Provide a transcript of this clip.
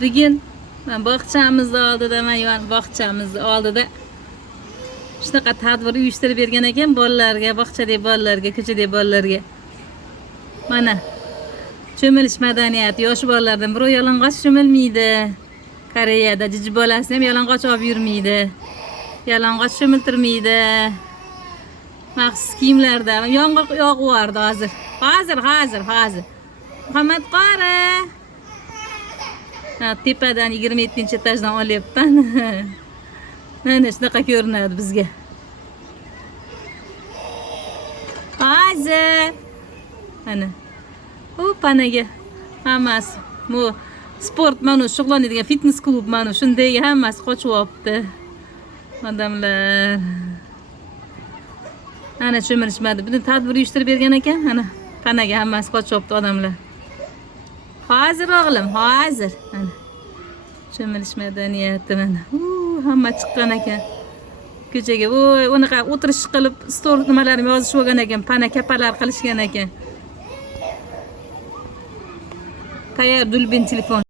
Bugün ben bog'chamizni oldida, men bog'chamizni oldida shunaqa tadbir uyushtirib bergan ekan bolalarga, bog'chadagi bolalarga, ko'chadagi bolalarga. Mana cho'milish madaniyati yosh bolalardan biri yalang'och cho'milmaydi. Koreyada jiji bolasini ham yalang'och olib yurmaydi. Yalang'och cho'miltirmaydi. Maxsus kiyimlarda yomg'ir yog'yapti hozir. Hozir. Muhammad qori. Tepadan 27-etajdan olyapman. Mana shunaqa ko'rinadi bizga. Hozir. Mana. U panaga hammasi. Bu sport mana shug'ullanadigan fitness klub mana shunday hammasi qochyapti. Odamlar. Ana cho'milishmadi. Buni tadbir uyushtirib bergan ekan. Ana panaga hammasi qochyapti odamlar. Hozir o'g'lim, hozir. Mana cho'milish madaniyati mana. Hamma chiqqan ekan. Ko'chaga voy, unaqa o'tirish qilib, stol nimalarini yozishib olgan ekan, pana kapalar qilishgan ekan. Tayyor dulbin telefon.